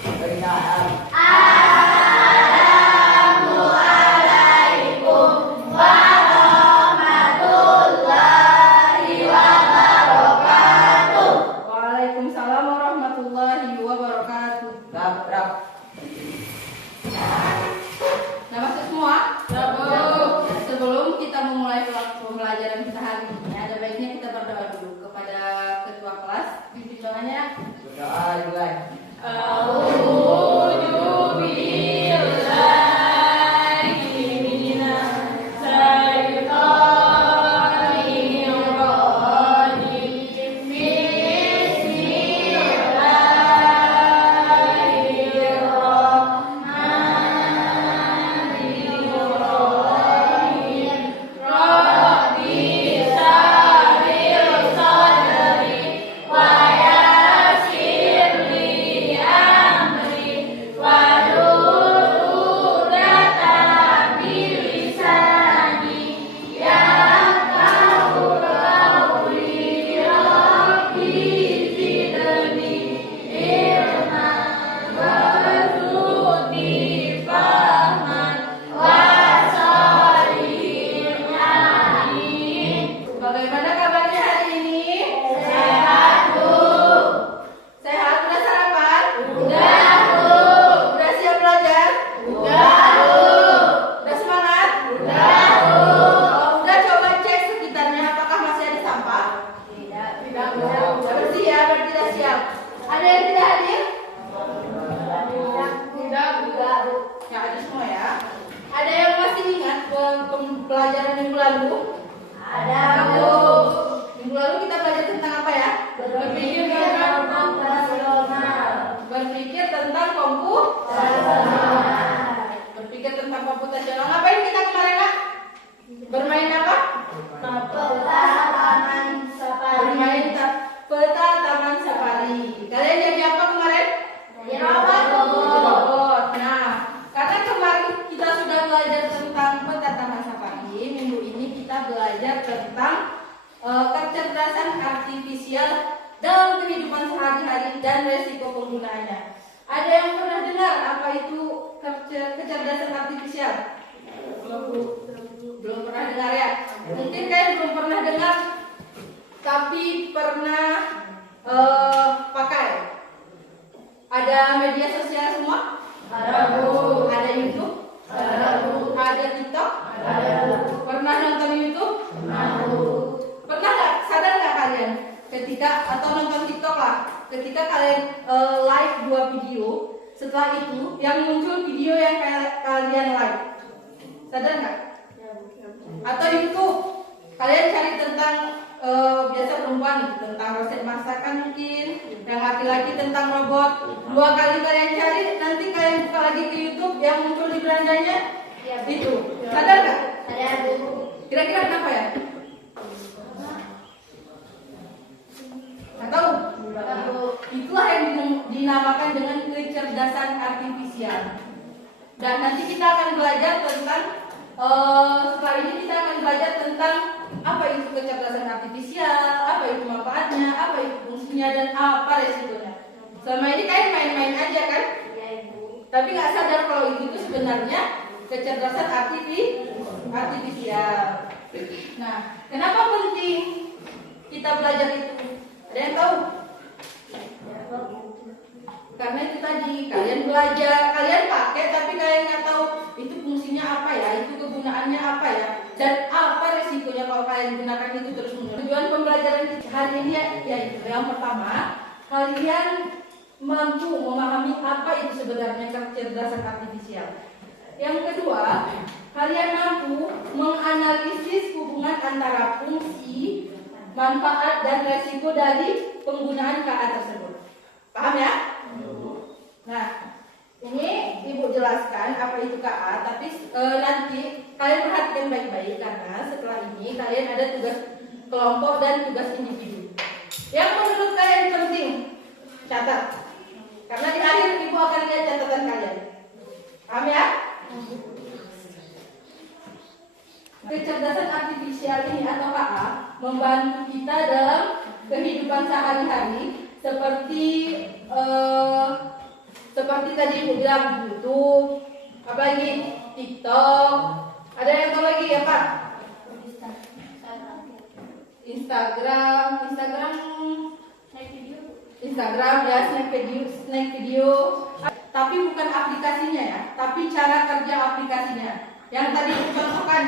Assalamualaikum warahmatullahi wabarakatuh. Waalaikumsalam warahmatullahi wabarakatuh. Nah, masuk semua? Sebelum kita memulai pembelajaran kita hari ini, ada baiknya kita berdoa dulu kepada ketua kelas. Pimpin doanya. Berdoa duluan. Bagaimana kabarnya hari ini? Sehat, Bu. Sehat? Udah sarapan? Udah, Bu. Udah siap belajar? Udah, Bu. Udah semangat? Udah, Bu. Udah coba cek sekitarnya apakah masih ada sampah? Tidak, Udah bersih ya, berarti tidak siap. Ada yang tidak hadir? Tidak, Bu. Ya, ada semua ya. Ada yang masih ingat pelajaran minggu lalu? Ada, Bu. Minggu lalu kita belajar tentang apa ya? Berpikir komputasional. Berpikir tentang berpikir tentang komputasional. Ngapain kita kemarin, Kak? Bermain apa? Peta Taman Safari. Bermain peta Taman Safari. Kalian jadi apa kemarin? Jadi robot, Bu. Robot. Nah, karena kemarin kita sudah belajar tentang peta Taman Safari, minggu ini kita belajar tentang kecerdasan artifisial dalam kehidupan sehari-hari dan resiko penggunaannya. Ada yang pernah dengar apa itu kecerdasan artifisial? Belum pernah dengar ya? Mungkin kalian belum pernah dengar, tapi pernah pakai. Ada media sosial semua? Ada, Bu. Ada YouTube? Ada, Bu. Ada TikTok? Ada, Bu. Pernah nonton YouTube? Nah, Bu. Pernah nggak? Sadar nggak kalian? Ketika atau nonton TikTok lah, ketika kalian like dua video, setelah itu yang muncul video yang kalian like, sadar nggak? Atau YouTube, kalian cari tentang biasa perempuan tentang resep masakan mungkin, yang laki-laki tentang robot. Dua kali kalian cari, nanti kalian buka lagi ke YouTube yang muncul di beranjanya itu. Sadar nggak? Ada, Bu. Kira-kira kenapa ya? Nggak tahu. Itulah yang dinamakan dengan kecerdasan artifisial. Dan nanti kita akan belajar tentang setelah ini kita akan belajar tentang apa itu kecerdasan artifisial, apa itu manfaatnya, apa itu fungsinya, dan apa resikonya. Selama ini kalian main-main aja kan? Iya, Ibu. Tapi nggak sadar kalau itu sebenarnya kecerdasan artifisial. Nah, kenapa penting kita belajar itu? Ada yang tahu? Karena itu tadi, kalian belajar, kalian pakai, tapi kalian nggak tahu itu fungsinya apa ya, itu kegunaannya apa ya, dan apa resikonya kalau kalian gunakan itu terus-menerus. Tujuan pembelajaran hari ini yaitu yang pertama, kalian mampu memahami apa itu sebenarnya kecerdasan artifisial. Yang kedua, kalian mampu menganalisis hubungan antara fungsi, manfaat, dan resiko dari penggunaan KA tersebut. Paham ya? Nah, ini Ibu jelaskan apa itu KA, tapi nanti kalian perhatikan baik-baik karena setelah ini kalian ada tugas kelompok dan tugas individu. Yang menurut kalian penting, catat. Karena di akhir Ibu akan lihat catatan kalian. Paham ya? Kecerdasan artifisial ini atau KA membantu kita dalam kehidupan sehari-hari seperti tadi ibu bilang YouTube, apa lagi? TikTok. Ada yang tahu lagi apa? Instagram ya, snack video. Tapi bukan aplikasinya ya, tapi cara kerja aplikasinya. Yang tadi aku contohkan,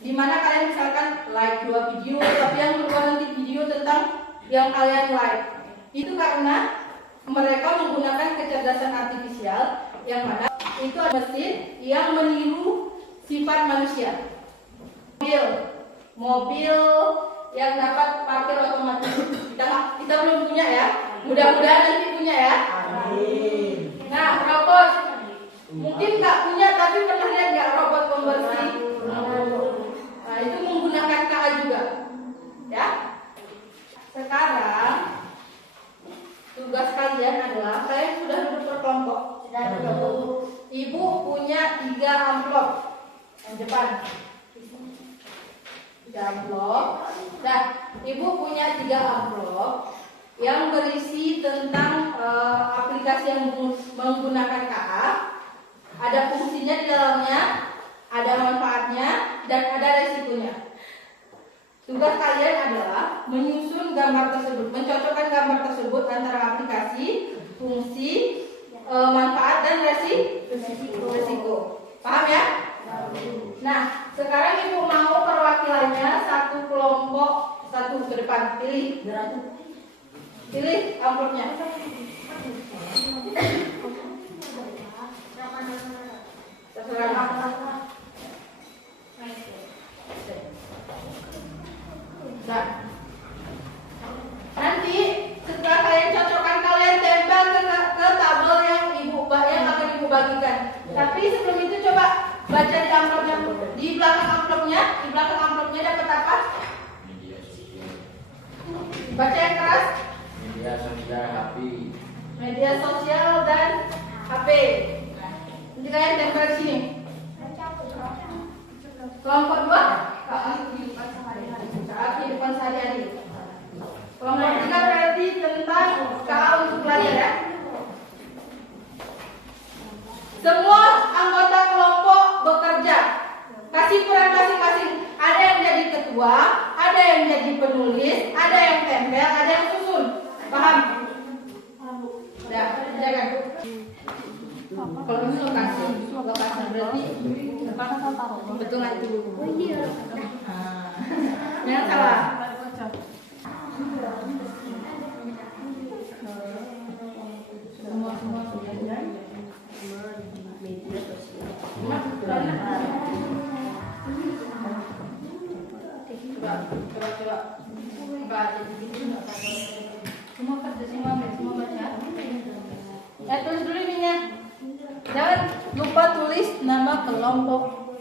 di mana kalian misalkan like 2 video, tapi yang keluar nanti video tentang yang kalian like. Itu karena mereka menggunakan kecerdasan artifisial yang mana itu ada mesin yang meniru sifat manusia. Mobil yang dapat parkir otomatis. Kita belum punya ya. Mudah-mudahan nanti punya ya. Nah, robot mungkin nggak punya, tapi pernah lihat nggak robot pembersih? Nah, itu menggunakan KA juga, ya. Sekarang tugas kalian adalah kalian sudah duduk berkelompok. Ibu punya 3 amplop yang depan. 3 amplop. Nah, ibu punya 3 amplop yang berisi tentang aplikasi yang menggunakan KA. Ada fungsinya di dalamnya, ada manfaatnya, dan ada resikonya. Tugas kalian adalah menyusun gambar tersebut, mencocokkan gambar tersebut antara aplikasi, fungsi, manfaat, dan resiko. Paham ya? Nah, sekarang ibu mau perwakilannya satu kelompok, satu ke depan. Pilih amplopnya. Terserah. Nah, nanti setelah kalian cocokkan, kalian tempel ke tabel yang akan ibu bagikan. Tapi sebelum itu coba baca di amplopnya. Di belakang amplopnya dapat apa? Baca yang keras. Media sosial dan HP. Nanti kalian tempel di sini. Kelompok 2 saat kehidupan sehari-hari. Kelompok 3 berarti tentang KA untuk belajar ya. Semua anggota kelompok bekerja. Kasih peran masing-masing. Ada yang jadi ketua, ada yang jadi penulis, ada yang tempel, ada yang susun. Paham? Udah, jaga. Kalau ini lokasi berarti betul nggak itu? Jangan salah. Semua sudah media sosial. Coba jadi gitu nggak apa-apa. Semua kerja, semua baca. Tulis dulu ininya. Jangan lupa tulis nama kelompok.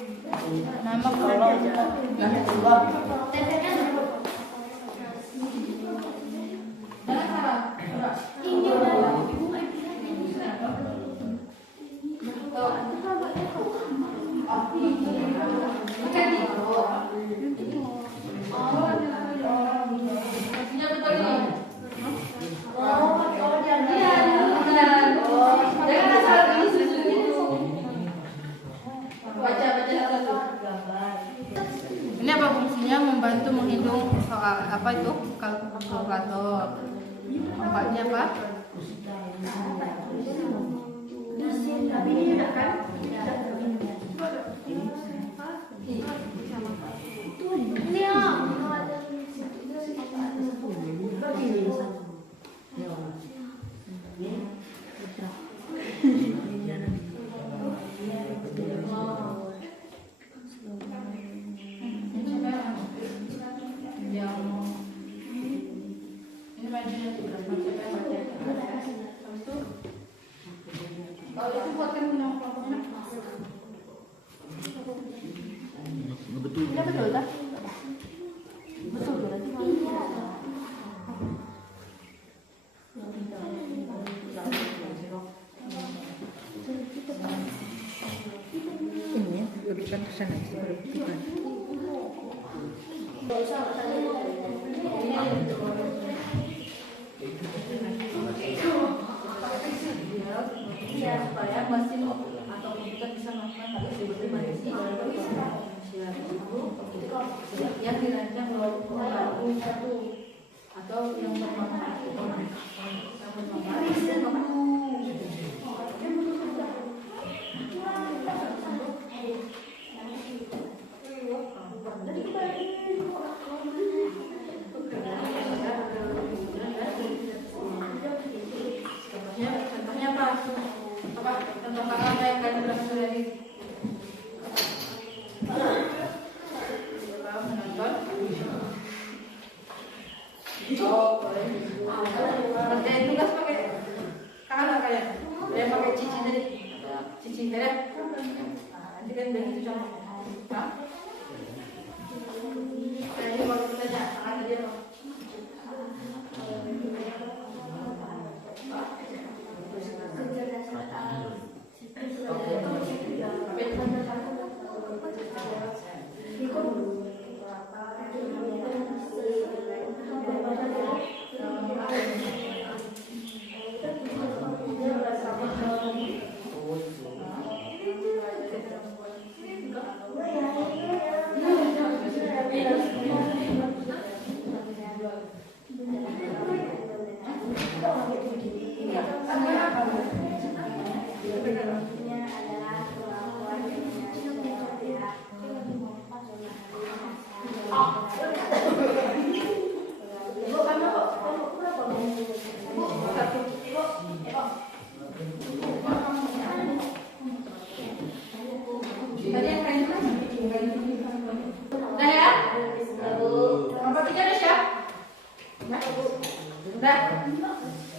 Jangan salah. Ini ini apa fungsinya? Membantu menghitung soal apa itu? Kalkulator. Manfaatnya apa? Kalau itu buatkan nama kelompoknya. Betul tak? Betul berarti. Ini ya, lebihkan ke sana sebelum kita. mesin atau komputer bisa melakukan hal tersebut manusia yang dirancang melalui satu atau yang contohnya apa? Contoh kakak yang kalian berhasil dari menonton. Oh, boleh. Kerjain tugas pakai kanan kalian. Saya pakai cici tadi. Cici ya. Nanti kan begitu contoh. Hah? Ini kalau kita jangan aja.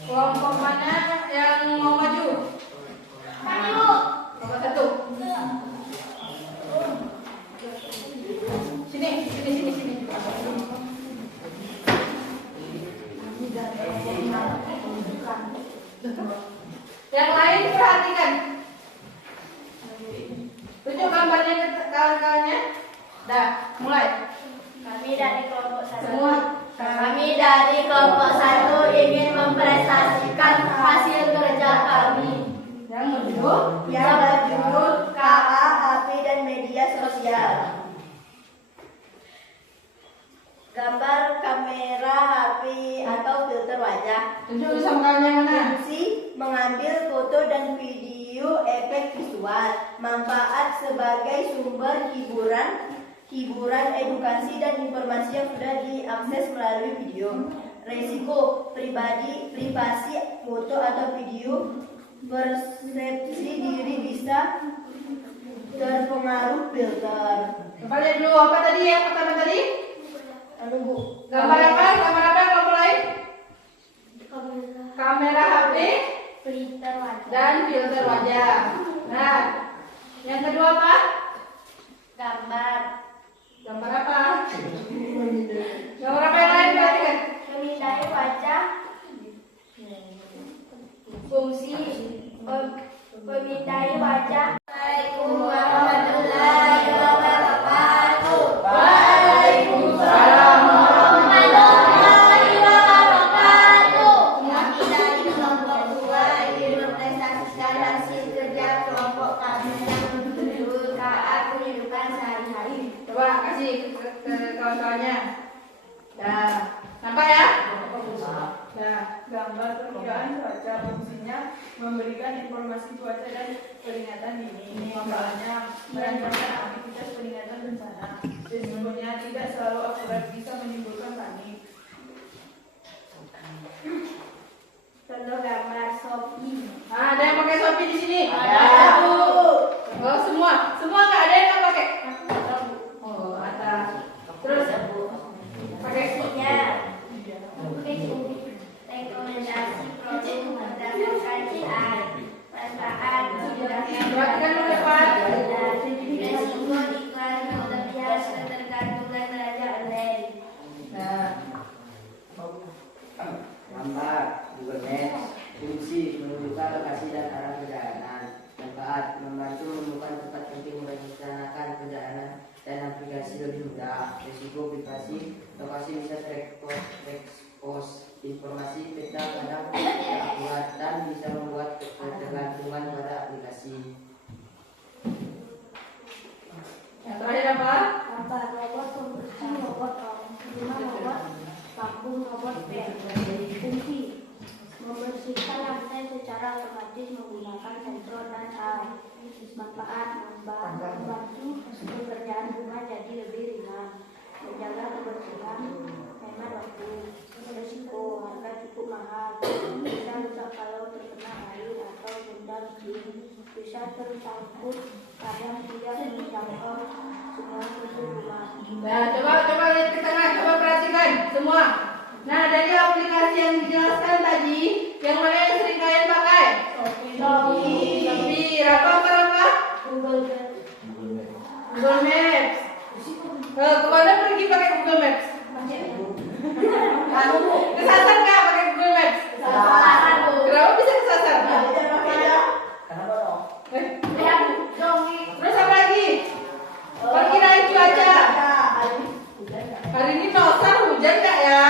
Kelompok mana yang mau maju? Kelompok satu. Sini. Yang lain perhatikan. Tunjuk gambarnya ke kawan-kawannya. Dah, mulai. Kami dari kelompok satu. Semua. Kami dari kelompok satu ingin mempresentasikan hasil kerja kami Yang berjudul yang berjudul KA, HP dan media sosial. Gambar kamera HP atau filter wajah. tunjuk sama kawan yang mana? Fungsi mengambil foto dan video efek visual. Manfaat sebagai sumber hiburan, edukasi dan informasi yang sudah diakses melalui video. Resiko privasi foto atau video, persepsi diri bisa terpengaruh filter. Coba lihat dulu apa tadi yang pertama tadi? Anu Bu, Gambar apa kalau mulai? Kamera HP filter wajah. dan filter wajah. Nah, yang kedua apa? Gambar apa? Gambar apa yang lain perhatikan? Memindai wajah. Fungsi memindai wajah. Assalamualaikum warahmatullahi wabarakatuh. Waalaikumsalam warahmatullahi wabarakatuh. Kami dari kelompok 2 ingin mempresentasikan hasil kerja kelompok kami yang berjudul KA Kehidupan Sehari-hari. Coba kasih ke kawan-kawannya. Nah, nampak ya? Nah, Gambar perkiraan cuaca fungsinya memberikan informasi cuaca dan peringatan dini. Manfaatnya merancangkan aktivitas peringatan bencana. Resikonya tidak selalu akurat, bisa menimbulkan panik. Contoh gambar Shopee. nah, ada yang pakai Shopee di sini? Ada, Bu. Oh, semua nggak ada yang nggak pakai? Oh, ada. Terus pakai Fungsinya rekomendasi produk berdasarkan AI. Manfaat perhatikan dulu depan. resiko iklan berlebihan ketergantungan belanja online. Nah, Gambar Google Maps, fungsi menunjukkan lokasi dan arah perjalanan. tabung nomor B. Fungsi membersihkan lantai secara otomatis menggunakan sensor dan air. Manfaat membantu pekerjaan rumah jadi lebih ringan, menjaga kebersihan, hemat waktu. Risiko harga cukup mahal, bisa rusak kalau terkena air atau benda mesin, bisa tersangkut, kadang tidak menjangkau semua susu rumah. Nah, coba lihat ke tengah, coba perhatikan semua. Nah, dari aplikasi yang dijelaskan tadi, yang mana yang sering kalian pakai? Shopee. Apa? Google Google Maps. Kemana pergi pakai Google Maps? Kesasar nggak pakai Google Maps? Kenapa bisa kesasar? Terus apa lagi? Perkiraan cuaca. Hari ini Nosa hujan nggak ya?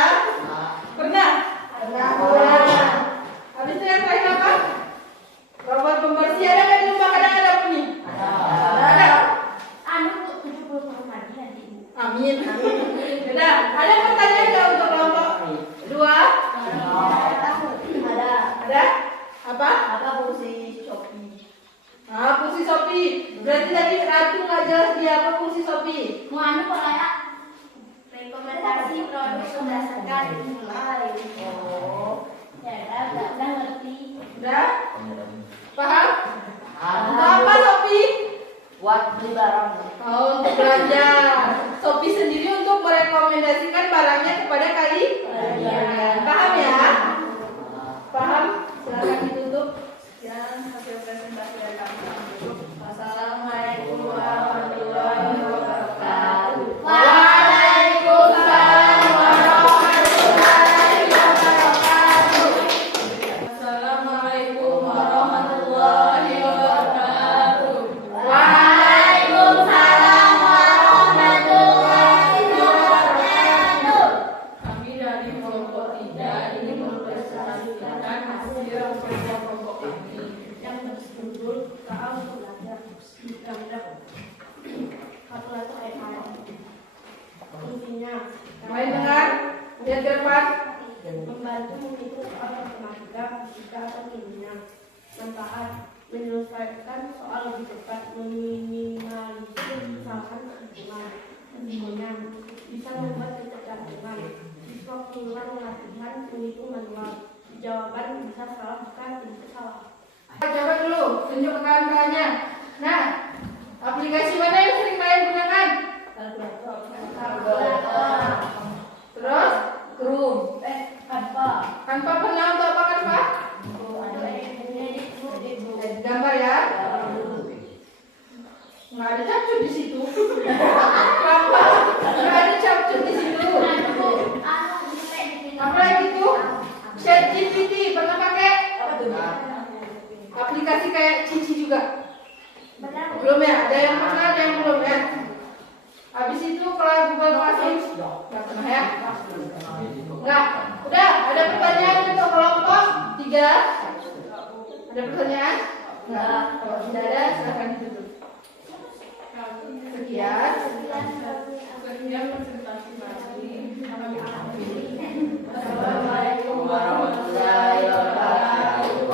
Pernah? Habis itu yang terakhir apa? Robot pembersih ada nggak di rumah? Kadang-kadang bunyi. Ada. Amin. Sudah. Ada pertanyaan nggak untuk kelompok 2? Ada? Apa? fungsi Shopee? Fungsi Shopee. Berarti tadi Ratu nggak jelas dia apa fungsi Shopee. Rekomendasi produk berdasarkan nilai. Ya, udah ngerti. Udah? Paham? Untuk apa Shopee? Buat beli barang. Oh, untuk belajar. Shopee sendiri untuk merekomendasikan barangnya kepada kalian. Paham ya? Paham? Silakan ditutup. Sekian hasil presentasi dari kami. Wassalamualaikum warahmatullahi wabarakatuh. Waalaikumsalam warahmatullahi wabarakatuh. Assalamualaikum warahmatullahi wabarakatuh. Waalaikumsalam warahmatullahi wabarakatuh. Kami dari kelompok 3 ingin mempresentasikan hasil kerja kelompok kami. Yang berjudul soal belajar kalkulator EKM. Fungsinya Main dengar? Lihat ke depan. membantu menghitung soal matematika, fisika atau kimia. Manfaat menyelesaikan soal lebih cepat, meminimalisir kesalahan perhitungan. Risikonya bisa membuat kecerdasan. Siswa keluar latihan menghitung manual. Jawaban bisa salah bukan tidak salah. Coba dulu, tunjuk ke kawan-kawannya. Nah, aplikasi mana yang sering kalian gunakan? Kalkulator. Terus, Chrome. Canva pernah untuk apa Canva? Gambar ya? Nggak ada capcut di situ. Canva, nggak ada capcut di situ. Apa lagi tuh? ChatGPT pernah pakai? Aplikasi kayak Cici juga. Belum ya? Ada yang pernah, ada yang belum ya? Habis itu kalau Google Classroom nggak pernah ya? Enggak. Udah, ada pertanyaan untuk kelompok 3? Ada pertanyaan? Enggak. Kalau tidak ada, silakan ditutup. Sekian. Sekian presentasi kami. Assalamualaikum warahmatullahi wabarakatuh.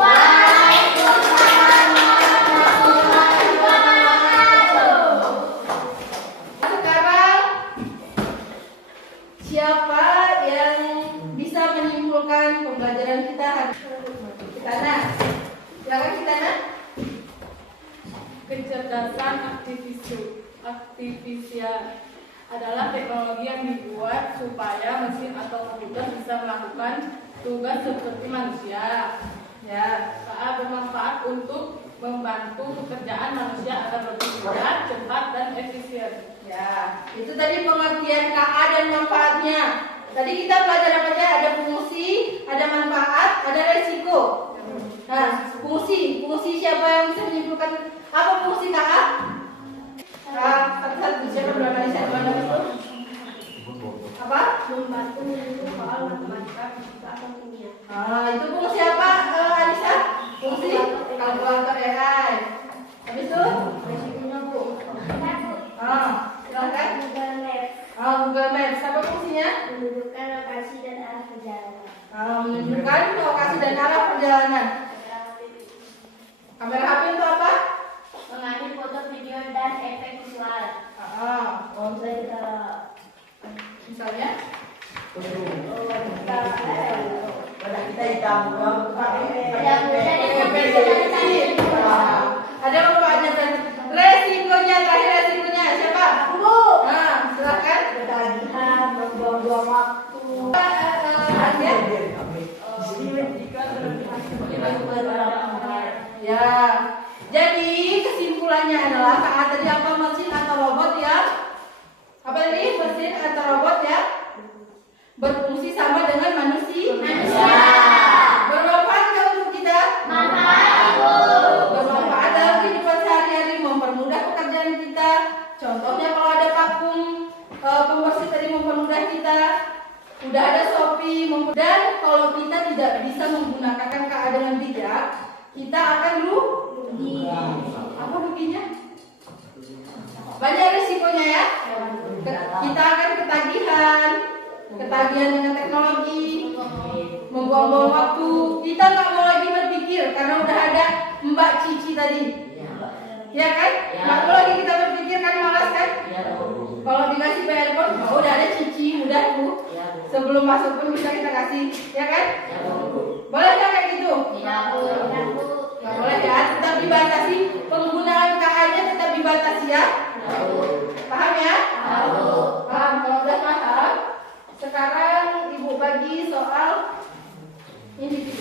Sekarang siapa yang bisa menyimpulkan pembelajaran kita hari ini? Kitana. Silakan Kitana. Kecerdasan artifisial adalah teknologi yang dibuat supaya mesin atau komputer bisa melakukan tugas seperti manusia. Ya, saat bermanfaat untuk membantu pekerjaan manusia agar lebih mudah, cepat, dan efisien. Ya, itu tadi pengertian KA dan manfaatnya. Tadi kita belajar apa aja? Ada fungsi, ada manfaat, ada resiko. Nah, fungsi siapa yang bisa menyimpulkan apa fungsi KA? Satu-satu siapa berapa di satu ada itu? Apa? Membantu menghitung soal matematika, fisika atau kimia. Itu fungsi apa, Anissa? Fungsi kalkulator AI. Habis itu? Resikonya Bu. Silakan. Google Maps Google Maps. Apa fungsinya? menunjukkan lokasi dan arah Sudah. Jadi kesimpulannya adalah Kak tadi apa, mesin atau robot ya? Apa tadi? Mesin atau robot ya? Berfungsi sama dengan manusia. Bermanfaat nggak untuk kita? Bermanfaat dalam kehidupan sehari-hari, mempermudah pekerjaan kita. Contohnya kalau ada vakum pembersih tadi mempermudah kita. Udah ada Shopee, dan kalau kita tidak bisa menggunakan KA dengan bijak, kita akan rugi. Apa ruginya? Banyak risikonya ya. Kita akan ketagihan dengan teknologi, membuang-buang waktu. Kita nggak mau lagi berpikir karena udah ada Mbak Cici tadi, ya kan? Nggak mau lagi kita berpikir kan, malas kan? Kalau dikasih handphone, oh, udah ada Cici, udah Bu. Sebelum masuk pun bisa kita kasih, ya kan? Boleh nggak kayak gitu? Nggak boleh ya, tetap dibatasi. Penggunaan KA-nya tetap dibatasi ya. Paham ya? Paham. Kalau udah paham, sekarang Ibu bagi soal ini.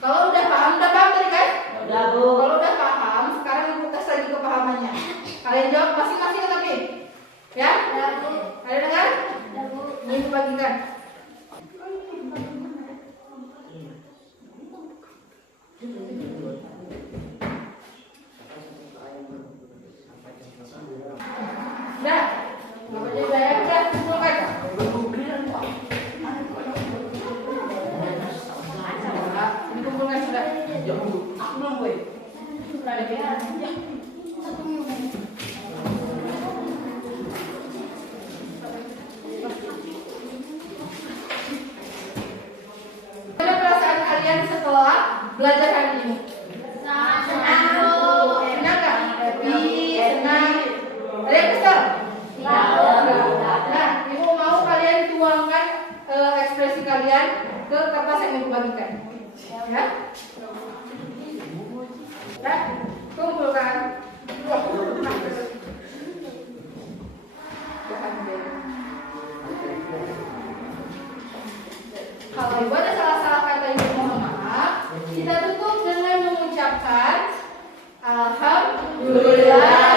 Kalau udah paham tadi kan? Udah, Bu. Kalau udah paham, sekarang Ibu tes lagi kepahamannya. Kalian jawab masing-masing tapi, ya? Kalian dengar? Ini Ibu bagikan. Nah, namanya saya udah kumpulkan. Dikumpulkan sudah. Aku belum gue. Bagaimana perasaan kalian setelah belajar hari ini? Senang nggak? Happy, senang. Ada yang kesel? Nah, Ibu mau kalian tuangkan ekspresi kalian ke kertas yang Ibu bagikan. Ya? Nah, kumpulkan. Kalau Ibu ada salah-salah kata Ibu mohon maaf. Kita tutup dengan mengucapkan Alhamdulillah.